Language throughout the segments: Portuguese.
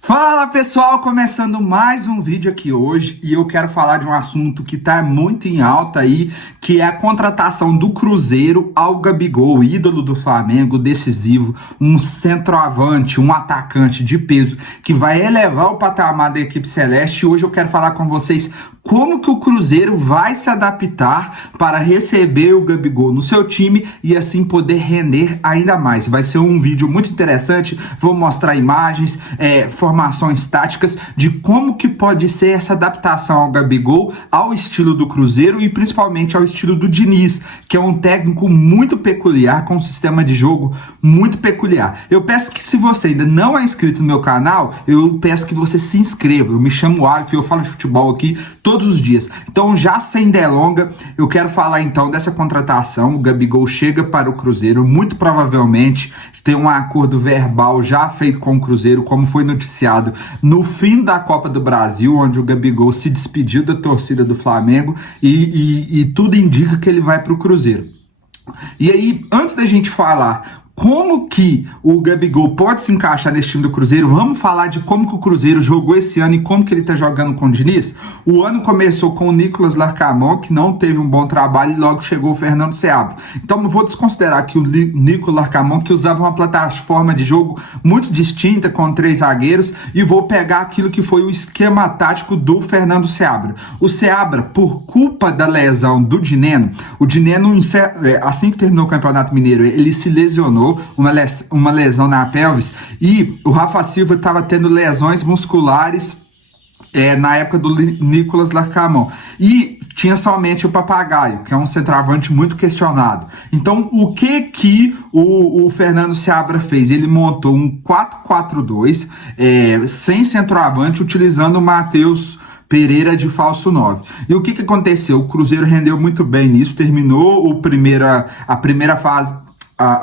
Fala pessoal, começando mais um vídeo aqui hoje e eu quero falar de um assunto que está muito em alta aí, que é a contratação do Cruzeiro ao Gabigol, ídolo do Flamengo, decisivo, um centroavante, um atacante de peso que vai elevar o patamar da equipe celeste. E hoje eu quero falar com vocês como que o Cruzeiro vai se adaptar para receber o Gabigol no seu time e assim poder render ainda mais. Vai ser um vídeo muito interessante, vou mostrar imagens, formações táticas de como que pode ser essa adaptação ao Gabigol, ao estilo do Cruzeiro e principalmente ao estilo do Diniz, que é um técnico muito peculiar, com um sistema de jogo muito peculiar. Eu peço que, se você ainda não é inscrito no meu canal, eu peço que você se inscreva. Eu me chamo Alif, eu falo de futebol aqui todos os dias. Então, já sem delonga, eu quero falar então dessa contratação. O Gabigol chega para o Cruzeiro, muito provavelmente tem um acordo verbal já feito com o Cruzeiro, como foi noticiado no fim da Copa do Brasil, onde o Gabigol se despediu da torcida do Flamengo e tudo indica que ele vai para o Cruzeiro. E aí, antes da gente falar como que o Gabigol pode se encaixar nesse time do Cruzeiro, vamos falar de como que o Cruzeiro jogou esse ano e como que ele tá jogando com o Diniz. O ano começou com o Nicolas Larcamón, que não teve um bom trabalho, e logo chegou o Fernando Seabra. Então eu vou desconsiderar aqui o Nicolas Larcamón, que usava uma plataforma de jogo muito distinta, com 3 zagueiros, e vou pegar aquilo que foi o esquema tático do Fernando Seabra. O Seabra, por culpa da lesão do Dineno, o Dineno, assim que terminou o Campeonato Mineiro, ele se lesionou, uma lesão na pelvis, e o Rafa Silva estava tendo lesões musculares na época do Nicolas Larcamón, e tinha somente o Papagaio, que é um centroavante muito questionado. Então, o que o Fernando Seabra fez? Ele montou um 4-4-2 sem centroavante, utilizando o Matheus Pereira de falso 9. E o que aconteceu? O Cruzeiro rendeu muito bem nisso, terminou a primeira fase,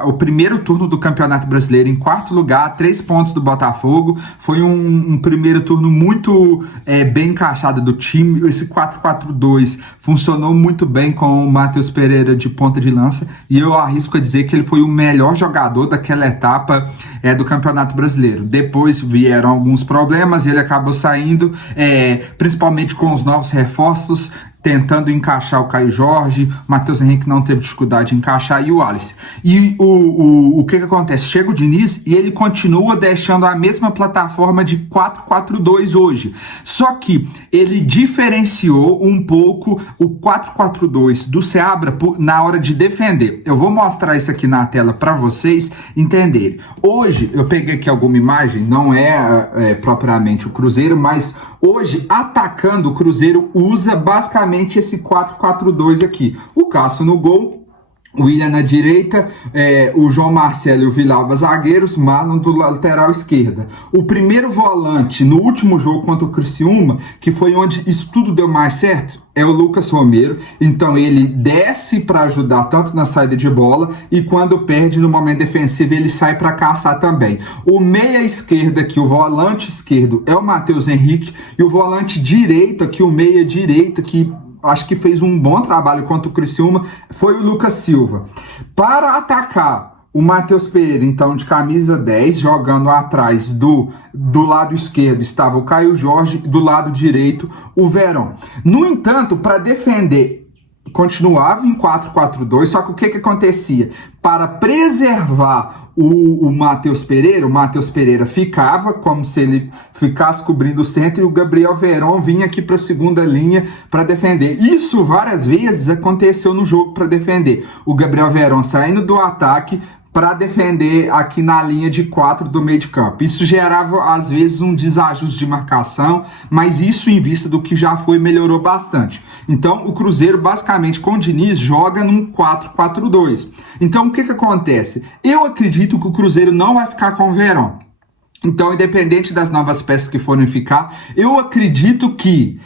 o primeiro turno do Campeonato Brasileiro em 4º lugar, 3 pontos do Botafogo. Foi um primeiro turno muito bem encaixado do time. Esse 4-4-2 funcionou muito bem com o Matheus Pereira de ponta de lança, e eu arrisco a dizer que ele foi o melhor jogador daquela etapa do Campeonato Brasileiro. Depois vieram alguns problemas e ele acabou saindo, principalmente com os novos reforços, tentando encaixar o Caio Jorge. Matheus Henrique não teve dificuldade em encaixar, e o Alisson. E o que acontece? Chega o Diniz e ele continua deixando a mesma plataforma de 4-4-2 hoje. Só que ele diferenciou um pouco o 4-4-2 do Seabra na hora de defender. Eu vou mostrar isso aqui na tela para vocês entenderem. Hoje, eu peguei aqui alguma imagem, não é propriamente o Cruzeiro, mas hoje, atacando, o Cruzeiro usa basicamente esse 4-4-2 aqui. O Cássio no gol, o William na direita, o João Marcelo e o Villalba zagueiros, Marlon do lateral esquerda. O primeiro volante no último jogo contra o Criciúma, que foi onde isso tudo deu mais certo, é o Lucas Romero. Então ele desce para ajudar tanto na saída de bola, e quando perde no momento defensivo ele sai para caçar também. O meia esquerda aqui, o volante esquerdo, é o Matheus Henrique, e o volante direito aqui, o meia direito, que acho que fez um bom trabalho contra o Criciúma, foi o Lucas Silva. Para atacar o Matheus Pereira, então, de camisa 10, jogando atrás do lado esquerdo estava o Caio Jorge, do lado direito o Verón. No entanto, para defender, continuava em 4-4-2, só que o que acontecia? Para preservar o Matheus Pereira ficava como se ele ficasse cobrindo o centro, e o Gabriel Verón vinha aqui para a segunda linha para defender. Isso várias vezes aconteceu no jogo para defender. O Gabriel Verón saindo do ataque para defender aqui na linha de 4 do meio de campo. Isso gerava, às vezes, um desajuste de marcação, mas isso, em vista do que já foi, melhorou bastante. Então, o Cruzeiro, basicamente, com o Diniz, joga num 4-4-2. Então, o que acontece? Eu acredito que o Cruzeiro não vai ficar com o Verón. Então, independente das novas peças que forem ficar, eu acredito que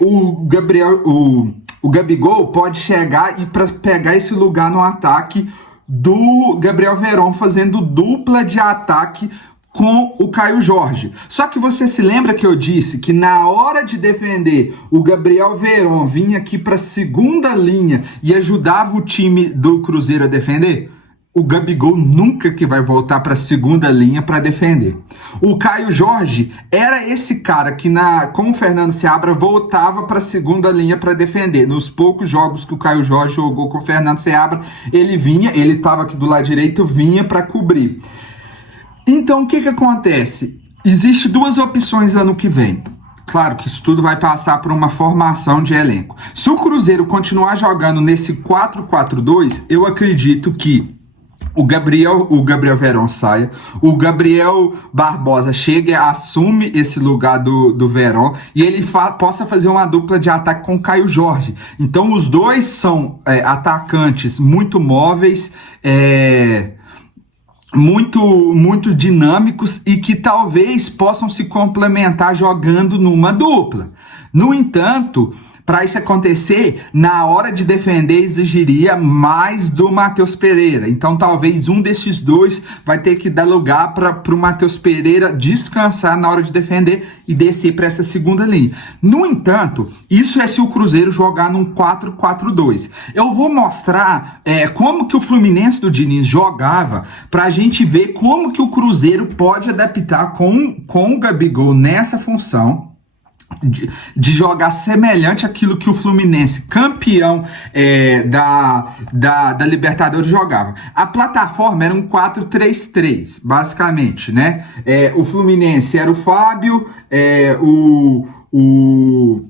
o Gabigol pode chegar e para pegar esse lugar no ataque do Gabriel Verón, fazendo dupla de ataque com o Caio Jorge. Só que você se lembra que eu disse que na hora de defender, o Gabriel Verón vinha aqui para a segunda linha e ajudava o time do Cruzeiro a defender? o Gabigol nunca que vai voltar para a segunda linha para defender. O Caio Jorge era esse cara que, com o Fernando Seabra, voltava para a segunda linha para defender. Nos poucos jogos que o Caio Jorge jogou com o Fernando Seabra, ele estava aqui do lado direito, vinha para cobrir. Então, o que acontece? Existe duas opções ano que vem. Claro que isso tudo vai passar por uma formação de elenco. Se o Cruzeiro continuar jogando nesse 4-4-2, eu acredito que o Gabriel Veron saia, o Gabriel Barbosa chegue, assume esse lugar do Veron e ele possa fazer uma dupla de ataque com o Caio Jorge. Então os dois são atacantes muito móveis, muito dinâmicos e que talvez possam se complementar jogando numa dupla. No entanto, para isso acontecer, na hora de defender exigiria mais do Matheus Pereira. Então talvez um desses dois vai ter que dar lugar para o Matheus Pereira descansar na hora de defender e descer para essa segunda linha. No entanto, isso é se o Cruzeiro jogar num 4-4-2. Eu vou mostrar como que o Fluminense do Diniz jogava para a gente ver como que o Cruzeiro pode adaptar com o Gabigol nessa função. De jogar semelhante àquilo que o Fluminense, campeão da Libertadores, jogava. A plataforma era um 4-3-3, basicamente, né? O Fluminense era o Fábio, o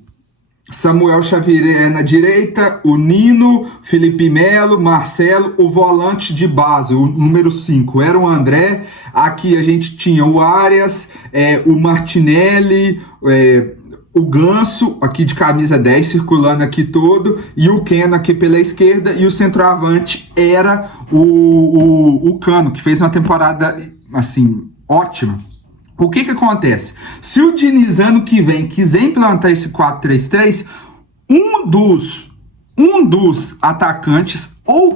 Samuel Xavier na direita, o Nino, Felipe Melo, Marcelo, o volante de base, o número 5, era o André. Aqui a gente tinha o Arias, o Martinelli, o Ganso, aqui de camisa 10, circulando aqui todo, e o Keno aqui pela esquerda, e o centroavante era o Cano, que fez uma temporada, assim, ótima. O que acontece? Se o Diniz ano que vem quiser implantar esse 4-3-3, um dos atacantes, ou o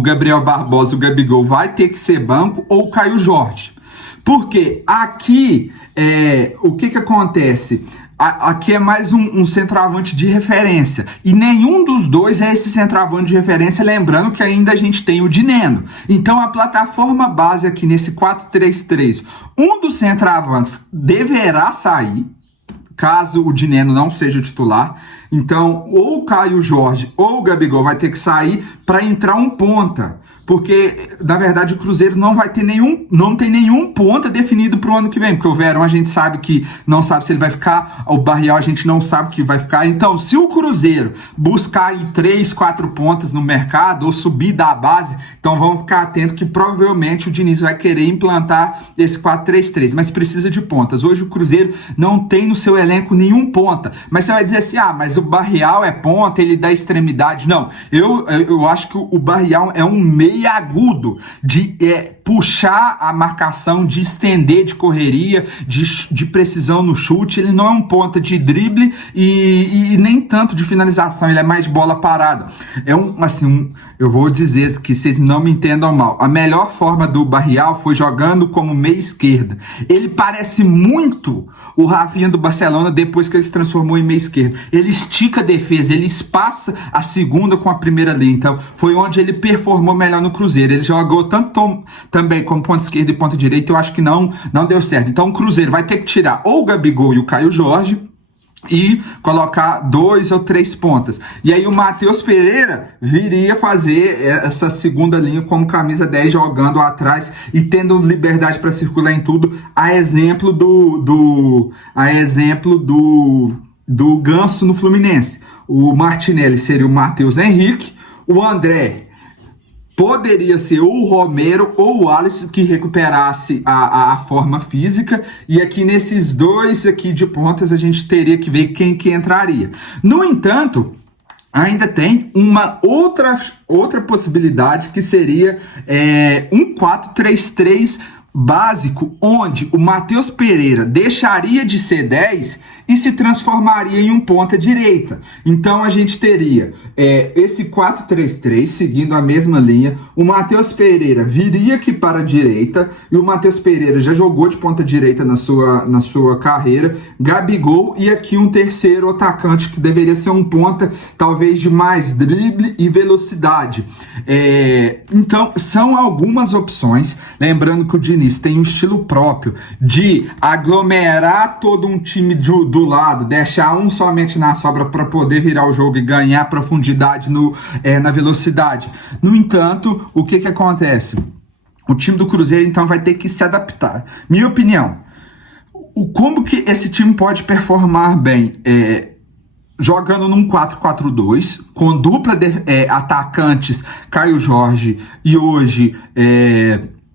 Gabriel Barbosa, o Gabigol, vai ter que ser banco, ou o Caio Jorge. Porque aqui, o que acontece? Aqui é mais um centroavante de referência. E nenhum dos dois é esse centroavante de referência, lembrando que ainda a gente tem o Dineno. Então a plataforma base aqui nesse 4-3-3, um dos centroavantes deverá sair, caso o Dineno não seja titular. Então, ou o Caio Jorge ou o Gabigol vai ter que sair para entrar um ponta. Porque, na verdade, o Cruzeiro não tem nenhum ponta definido para o ano que vem. Porque o Verón a gente sabe que não sabe se ele vai ficar, o Barrial a gente não sabe que vai ficar. Então, se o Cruzeiro buscar em 3, 4 pontas no mercado ou subir da base, então vamos ficar atento que provavelmente o Diniz vai querer implantar esse 4-3-3. Mas precisa de pontas. Hoje o Cruzeiro não tem no seu elenco nenhum ponta. Mas você vai dizer assim, mas o Barrial é ponta, ele dá extremidade. Não, eu acho que o Barrial é um meio agudo de puxar a marcação, de estender, de correria, de precisão no chute. Ele não é um ponta de drible e nem tanto de finalização, ele é mais de bola parada. Eu vou dizer que vocês não me entendam mal, a melhor forma do Barrial foi jogando como meia esquerda. Ele parece muito o Rafinha do Barcelona depois que ele se transformou em meia esquerda. Ele estica a defesa, ele espaça a segunda com a primeira linha. Então foi onde ele performou melhor no Cruzeiro. Ele jogou tanto também como ponta esquerda e ponta direita, eu acho que não deu certo. Então o Cruzeiro vai ter que tirar ou o Gabigol e o Caio Jorge e colocar 2 ou 3 pontas. E aí o Matheus Pereira viria fazer essa segunda linha como camisa 10, jogando atrás e tendo liberdade para circular em tudo, a exemplo do Ganso no Fluminense. O Martinelli seria o Matheus Henrique, o André poderia ser ou o Romero ou o Alisson, que recuperasse a forma física, e aqui nesses dois aqui de pontas a gente teria que ver quem que entraria. No entanto, ainda tem uma outra possibilidade, que seria um 4-3-3 básico onde o Matheus Pereira deixaria de ser 10 e se transformaria em um ponta direita. Então a gente teria esse 4-3-3 seguindo a mesma linha. O Matheus Pereira viria aqui para a direita, e o Matheus Pereira já jogou de ponta direita na sua carreira. Gabigol, e aqui um terceiro atacante que deveria ser um ponta talvez de mais drible e velocidade. Então são algumas opções, lembrando que o Diniz tem um estilo próprio de aglomerar todo um time do lado, deixar um somente na sobra para poder virar o jogo e ganhar profundidade na velocidade. No entanto, o que acontece? O time do Cruzeiro então vai ter que se adaptar. Minha opinião, como que esse time pode performar bem? Jogando num 4-4-2, com dupla atacantes, Caio Jorge e hoje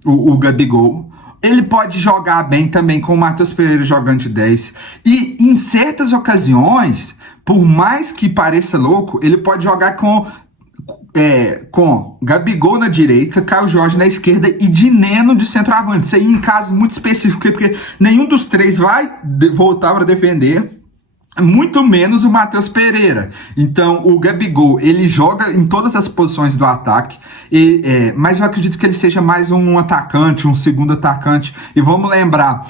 o Gabigol. Ele pode jogar bem também com o Matheus Pereira jogando de 10. E em certas ocasiões, por mais que pareça louco, ele pode jogar com Gabigol na direita, Caio Jorge na esquerda e Dineno de centroavante. Isso aí em casos muito específicos, porque nenhum dos três vai voltar para defender, muito menos o Matheus Pereira. Então o Gabigol, ele joga em todas as posições do ataque, mas eu acredito que ele seja mais um atacante, um segundo atacante. E vamos lembrar,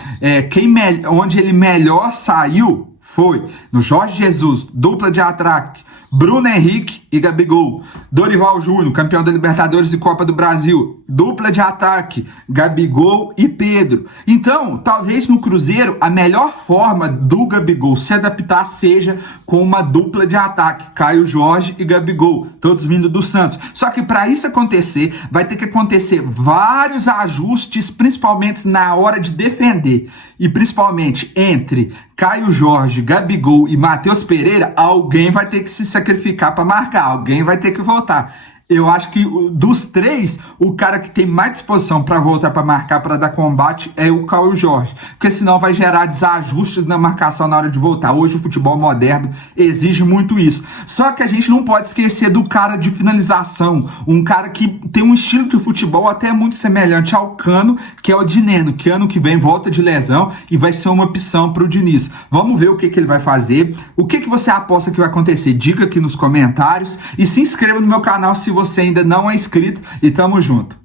onde ele melhor saiu foi no Jorge Jesus, dupla de ataque, Bruno Henrique e Gabigol. Dorival Júnior, campeão da Libertadores e Copa do Brasil, dupla de ataque, Gabigol e Pedro. Então, talvez no Cruzeiro, a melhor forma do Gabigol se adaptar seja com uma dupla de ataque, Caio Jorge e Gabigol, todos vindo do Santos. Só que para isso acontecer, vai ter que acontecer vários ajustes, principalmente na hora de defender. E principalmente entre Caio Jorge, Gabigol e Matheus Pereira, alguém vai ter que se sacrificar para marcar, alguém vai ter que voltar. Eu acho que dos três, o cara que tem mais disposição para voltar para marcar, para dar combate, é o Caio Jorge. Porque senão vai gerar desajustes na marcação na hora de voltar. Hoje o futebol moderno exige muito isso. Só que a gente não pode esquecer do cara de finalização. Um cara que tem um estilo de futebol até muito semelhante ao Cano, que é o Dineno, que ano que vem volta de lesão e vai ser uma opção para o Diniz. Vamos ver o que ele vai fazer. O que você aposta que vai acontecer? Diga aqui nos comentários e se inscreva no meu canal se você ainda não é inscrito, e tamo junto.